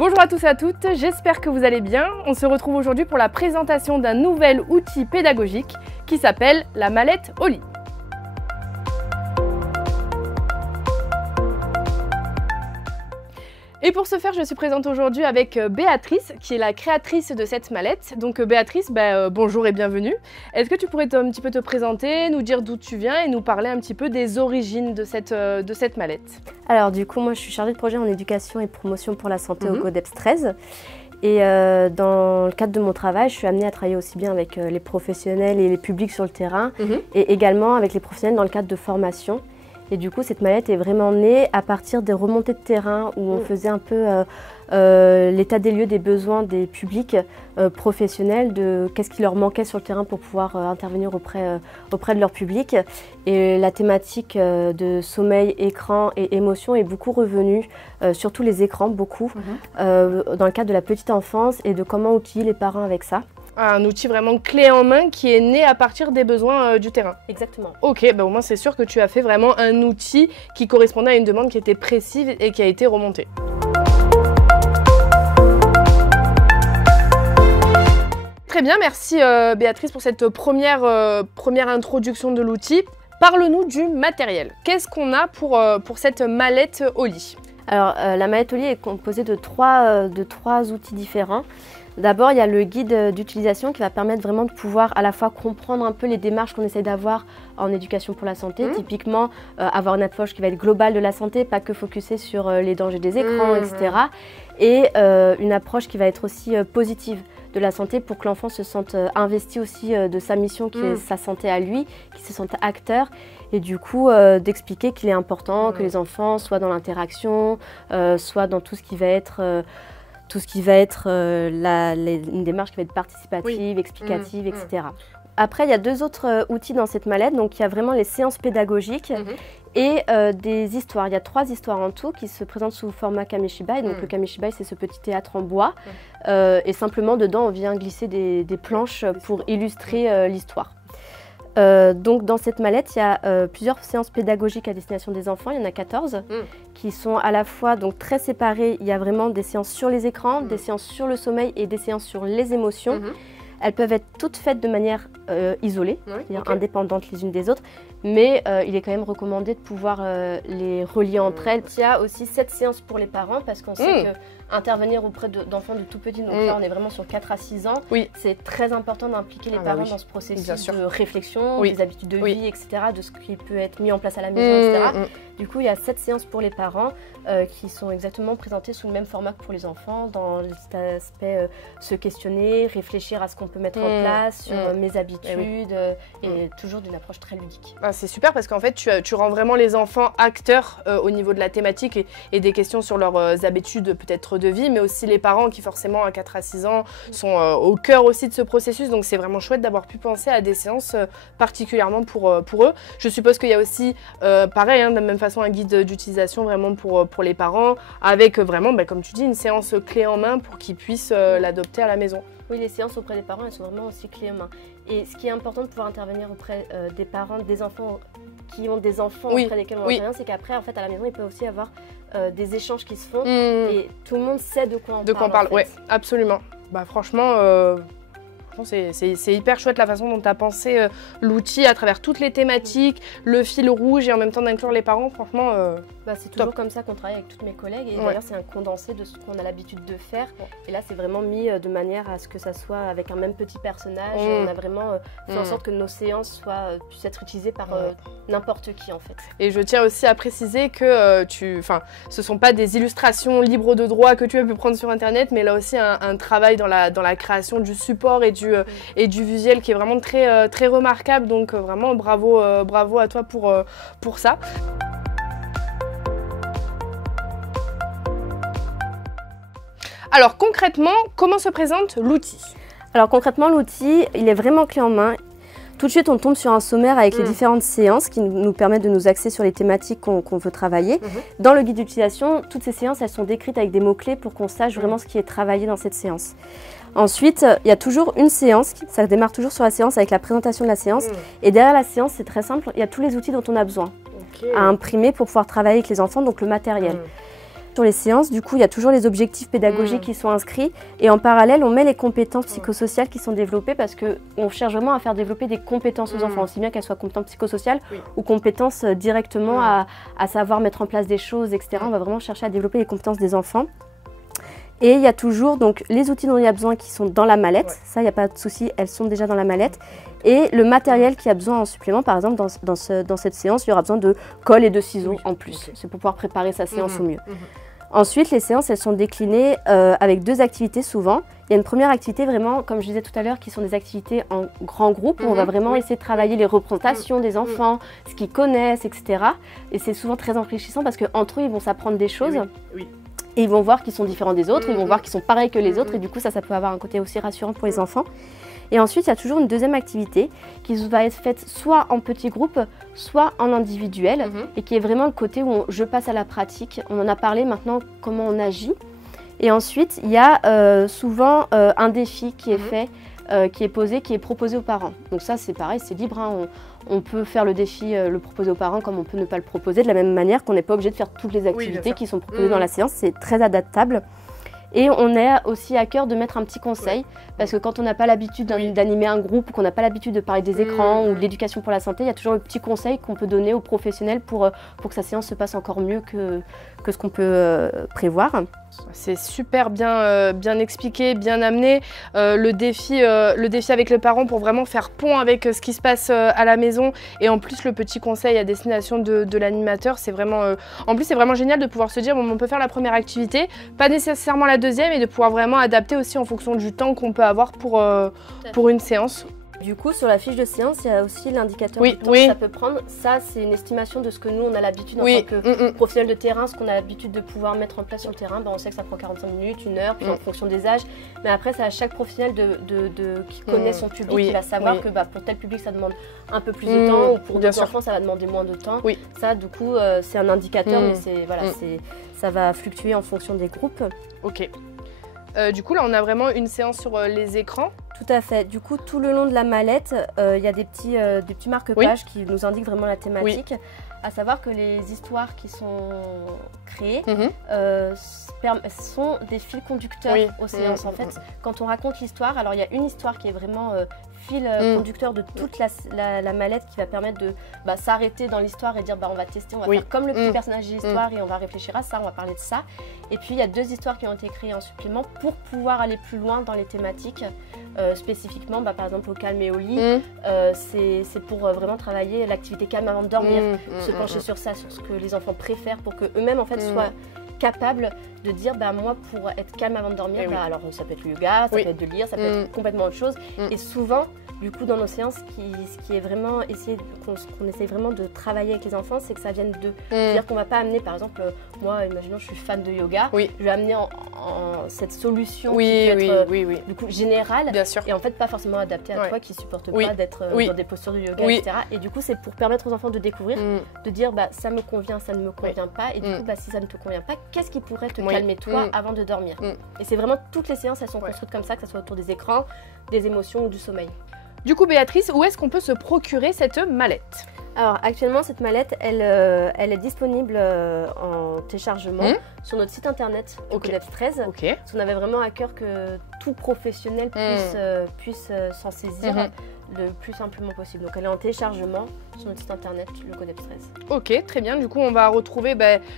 Bonjour à tous et à toutes, j'espère que vous allez bien. On se retrouve aujourd'hui pour la présentation d'un nouvel outil pédagogique qui s'appelle la mallette au lit. Et pour ce faire, je suis présente aujourd'hui avec Béatrice, qui est la créatrice de cette mallette. Donc Béatrice, bonjour et bienvenue. Est-ce que tu pourrais un petit peu te présenter, nous dire d'où tu viens et nous parler un petit peu des origines de cette mallette? Alors du coup, moi je suis chargée de projet en éducation et promotion pour la santé au CODEPS 13. Et dans le cadre de mon travail, je suis amenée à travailler aussi bien avec les professionnels et les publics sur le terrain et également avec les professionnels dans le cadre de formation. Et du coup, cette mallette est vraiment née à partir des remontées de terrain où on faisait un peu l'état des lieux des besoins des publics professionnels, de qu'est-ce qui leur manquait sur le terrain pour pouvoir intervenir auprès de leur public. Et la thématique de sommeil, écran et émotion est beaucoup revenue, surtout les écrans, beaucoup, dans le cadre de la petite enfance et de comment outiller les parents avec ça. Un outil vraiment clé en main qui est né à partir des besoins du terrain. Exactement. Ok, au moins c'est sûr que tu as fait vraiment un outil qui correspondait à une demande qui était précise et qui a été remontée. Très bien, merci Béatrice pour cette première introduction de l'outil. Parle-nous du matériel. Qu'est-ce qu'on a pour cette mallette au lit? Alors la mallette au lit est composée de trois outils différents. D'abord, il y a le guide d'utilisation qui va permettre vraiment de pouvoir à la fois comprendre un peu les démarches qu'on essaie d'avoir en éducation pour la santé. Typiquement, avoir une approche qui va être globale de la santé, pas que focusée sur les dangers des écrans, etc. Et une approche qui va être aussi positive de la santé pour que l'enfant se sente investi aussi de sa mission qui est sa santé à lui, qu'il se sente acteur. Et du coup, d'expliquer qu'il est important que les enfants soient dans l'interaction, soient dans tout ce qui va être... une démarche qui va être participative, explicative, etc. Après, il y a deux autres outils dans cette mallette. Donc, il y a vraiment les séances pédagogiques et des histoires. Il y a 3 histoires en tout qui se présentent sous format kamishibai. Donc, le kamishibai, c'est ce petit théâtre en bois. Et simplement, dedans, on vient glisser des planches pour illustrer l'histoire. Donc dans cette mallette, il y a plusieurs séances pédagogiques à destination des enfants, il y en a 14 qui sont à la fois donc, très séparées. Il y a vraiment des séances sur les écrans, des séances sur le sommeil et des séances sur les émotions. Elles peuvent être toutes faites de manière isolée, c'est-à-dire indépendantes les unes des autres, mais il est quand même recommandé de pouvoir les relier entre elles. Il y a aussi 7 séances pour les parents parce qu'on sait que intervenir auprès d'enfants de tout petits, donc là on est vraiment sur 4 à 6 ans, c'est très important d'impliquer les parents dans ce processus de réflexion, des habitudes de vie, etc., de ce qui peut être mis en place à la maison, etc. Du coup, il y a 7 séances pour les parents qui sont exactement présentées sous le même format que pour les enfants, dans l'aspect se questionner, réfléchir à ce qu'on peut mettre en place, sur mes habitudes, et toujours d'une approche très ludique. C'est super parce qu'en fait, tu rends vraiment les enfants acteurs au niveau de la thématique et des questions sur leurs habitudes peut-être de vie, mais aussi les parents qui forcément à 4 à 6 ans sont au cœur aussi de ce processus. Donc c'est vraiment chouette d'avoir pu penser à des séances particulièrement pour eux. Je suppose qu'il y a aussi, pareil, de la même façon, un guide d'utilisation vraiment pour les parents, avec vraiment, comme tu dis, une séance clé en main pour qu'ils puissent l'adopter à la maison. Oui, les séances auprès des parents, elles sont vraiment aussi clés en main. Et ce qui est important de pouvoir intervenir auprès des parents, des enfants qui ont des enfants auprès desquels on intervient, c'est qu'après, en fait, à la maison, il peut aussi y avoir des échanges qui se font et tout le monde sait de quoi on parle. Oui, absolument. Franchement, c'est hyper chouette la façon dont tu as pensé l'outil à travers toutes les thématiques, le fil rouge et en même temps d'inclure les parents, franchement c'est toujours comme ça qu'on travaille avec toutes mes collègues et d'ailleurs c'est un condensé de ce qu'on a l'habitude de faire et là c'est vraiment mis de manière à ce que ça soit avec un même petit personnage et on a vraiment fait en sorte que nos séances puissent être utilisées par n'importe qui en fait. Et je tiens aussi à préciser que ce sont pas des illustrations libres de droit que tu as pu prendre sur internet, mais là aussi un travail dans la création du support et du visuel qui est vraiment très, très remarquable, donc vraiment bravo à toi pour ça. Alors concrètement, comment se présente l'outil? Alors concrètement, l'outil, il est vraiment clé en main. Tout de suite, on tombe sur un sommaire avec les différentes séances qui nous permettent de nous axer sur les thématiques qu'on veut travailler. Dans le guide d'utilisation, toutes ces séances, elles sont décrites avec des mots-clés pour qu'on sache vraiment ce qui est travaillé dans cette séance. Ensuite, il y a toujours une séance, ça démarre toujours sur la séance avec la présentation de la séance. Et derrière la séance, c'est très simple, il y a tous les outils dont on a besoin à imprimer pour pouvoir travailler avec les enfants, donc le matériel. sur les séances, du coup, il y a toujours les objectifs pédagogiques qui sont inscrits. Et en parallèle, on met les compétences psychosociales qui sont développées parce qu'on cherche vraiment à faire développer des compétences aux enfants, aussi bien qu'elles soient compétences psychosociales ou compétences directement à savoir mettre en place des choses, etc. On va vraiment chercher à développer les compétences des enfants. Et il y a toujours donc, les outils dont il y a besoin qui sont dans la mallette. Ça, il n'y a pas de souci, elles sont déjà dans la mallette. Et le matériel qui a besoin en supplément, par exemple, dans cette séance, il y aura besoin de colle et de ciseaux en plus. C'est pour pouvoir préparer sa séance au mieux. Ensuite, les séances, elles sont déclinées avec 2 activités souvent. Il y a une première activité vraiment, comme je disais tout à l'heure, qui sont des activités en grand groupe où on va vraiment essayer de travailler les représentations des enfants, ce qu'ils connaissent, etc. Et c'est souvent très enrichissant parce qu'entre eux, ils vont s'apprendre des choses. Et ils vont voir qu'ils sont différents des autres, ils vont voir qu'ils sont pareils que les autres, et du coup, ça peut avoir un côté aussi rassurant pour les enfants. Et ensuite, il y a toujours une deuxième activité qui va être faite soit en petits groupes, soit en individuel, et qui est vraiment le côté où je passe à la pratique. On en a parlé maintenant, comment on agit. Et ensuite, il y a souvent un défi qui est fait, qui est posé, qui est proposé aux parents. Donc ça, c'est pareil, c'est libre. Hein. On peut faire le défi, le proposer aux parents, comme on peut ne pas le proposer, de la même manière qu'on n'est pas obligé de faire toutes les activités qui sont proposées dans la séance. C'est très adaptable. Et on a aussi à cœur de mettre un petit conseil, parce que quand on n'a pas l'habitude d'animer un groupe, qu'on n'a pas l'habitude de parler des écrans ou de l'éducation pour la santé, il y a toujours le petit conseil qu'on peut donner aux professionnels pour que sa séance se passe encore mieux que ce qu'on peut prévoir. C'est super bien expliqué, bien amené. Le défi avec le parent pour vraiment faire pont avec ce qui se passe à la maison, et en plus le petit conseil à destination de l'animateur, c'est vraiment en plus c'est vraiment génial de pouvoir se dire bon, on peut faire la première activité, pas nécessairement la deuxième, et de pouvoir vraiment adapter aussi en fonction du temps qu'on peut avoir pour une séance. Du coup, sur la fiche de séance, il y a aussi l'indicateur du temps que ça peut prendre. Ça, c'est une estimation de ce que nous, on a l'habitude en tant que professionnel de terrain, ce qu'on a l'habitude de pouvoir mettre en place sur le terrain. Ben, on sait que ça prend 45 minutes, 1 heure, puis en fonction des âges. Mais après, c'est à chaque professionnel qui connaît son public, qui va savoir que pour tel public, ça demande un peu plus de temps, ou pour d'autres enfants, ça va demander moins de temps. Ça, du coup, c'est un indicateur, mais ça va fluctuer en fonction des groupes. Ok. Du coup, là, on a vraiment une séance sur les écrans. Tout à fait. Du coup, tout le long de la mallette, il y a des petits marque-pages qui nous indiquent vraiment la thématique. À savoir que les histoires qui sont créées sont des fils conducteurs aux séances. En fait, quand on raconte l'histoire, alors il y a une histoire qui est vraiment fil conducteur de toute la mallette, qui va permettre de s'arrêter dans l'histoire et dire on va tester, on va faire comme le petit personnage de l'histoire et on va réfléchir à ça, on va parler de ça. Et puis il y a 2 histoires qui ont été créées en supplément pour pouvoir aller plus loin dans les thématiques. Spécifiquement, par exemple au calme et au lit, c'est pour vraiment travailler l'activité calme avant de dormir, se pencher sur ça, sur ce que les enfants préfèrent, pour qu'eux-mêmes en fait soient capables de dire moi pour être calme avant de dormir, alors ça peut être le yoga, ça peut être de lire, ça peut être complètement autre chose. Et souvent, du coup, dans nos séances, ce qui est vraiment qu'on essaie vraiment de travailler avec les enfants, c'est que ça vienne de dire qu'on va pas amener, par exemple, moi, imaginons je suis fan de yoga, je vais amener cette solution qui peut être du coup générale, et en fait pas forcément adaptée à toi qui supporte pas d'être dans des postures de yoga, etc. Et du coup, c'est pour permettre aux enfants de découvrir, de dire ça me convient, ça ne me convient pas, et du coup, si ça ne te convient pas, qu'est-ce qui pourrait te calmer toi avant de dormir. Et c'est vraiment toutes les séances, elles sont construites comme ça, que ce soit autour des écrans, des émotions ou du sommeil. Du coup, Béatrice, où est-ce qu'on peut se procurer cette mallette ? Alors actuellement, cette mallette, elle est disponible en téléchargement sur notre site internet du CODEPS 13. Parce qu'on avait vraiment à cœur que tout professionnel puisse s'en saisir le plus simplement possible. Donc elle est en téléchargement sur notre site internet, le CODEPS 13. Ok, très bien. Du coup, on va retrouver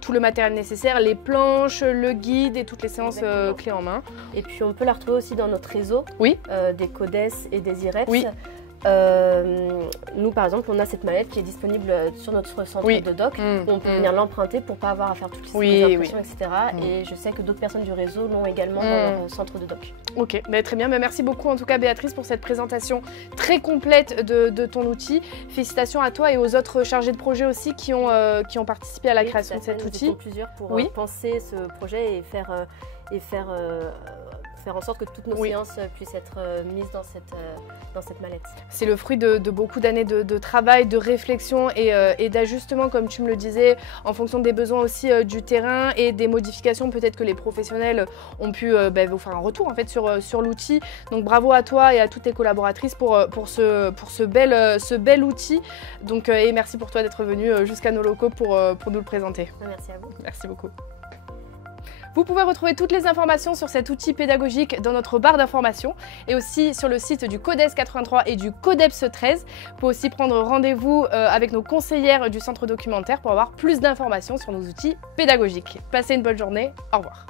tout le matériel nécessaire, les planches, le guide et toutes les séances clés en main. Et puis on peut la retrouver aussi dans notre réseau des CODES et des IREPS. Nous par exemple on a cette mallette qui est disponible sur notre centre de doc, où on peut venir l'emprunter pour pas avoir à faire toutes les impressions, etc. Et je sais que d'autres personnes du réseau l'ont également dans leur centre de doc. Ok, très bien, merci beaucoup en tout cas Béatrice pour cette présentation très complète de ton outil. Félicitations à toi et aux autres chargés de projet aussi qui ont participé à la création de cet outil. Nous étions plusieurs pour penser ce projet et faire en sorte que toutes nos séances puissent être mises dans cette mallette. C'est le fruit de beaucoup d'années de travail, de réflexion et d'ajustement, comme tu me le disais, en fonction des besoins aussi du terrain et des modifications peut-être que les professionnels ont pu vous faire un retour en fait sur l'outil. Donc bravo à toi et à toutes tes collaboratrices pour ce bel outil. Donc, et merci pour toi d'être venue jusqu'à nos locaux pour nous le présenter. Merci à vous. Merci beaucoup. Vous pouvez retrouver toutes les informations sur cet outil pédagogique dans notre barre d'informations et aussi sur le site du CODES 83 et du CODEPS 13. Vous pouvez aussi prendre rendez-vous avec nos conseillères du centre documentaire pour avoir plus d'informations sur nos outils pédagogiques. Passez une bonne journée, au revoir.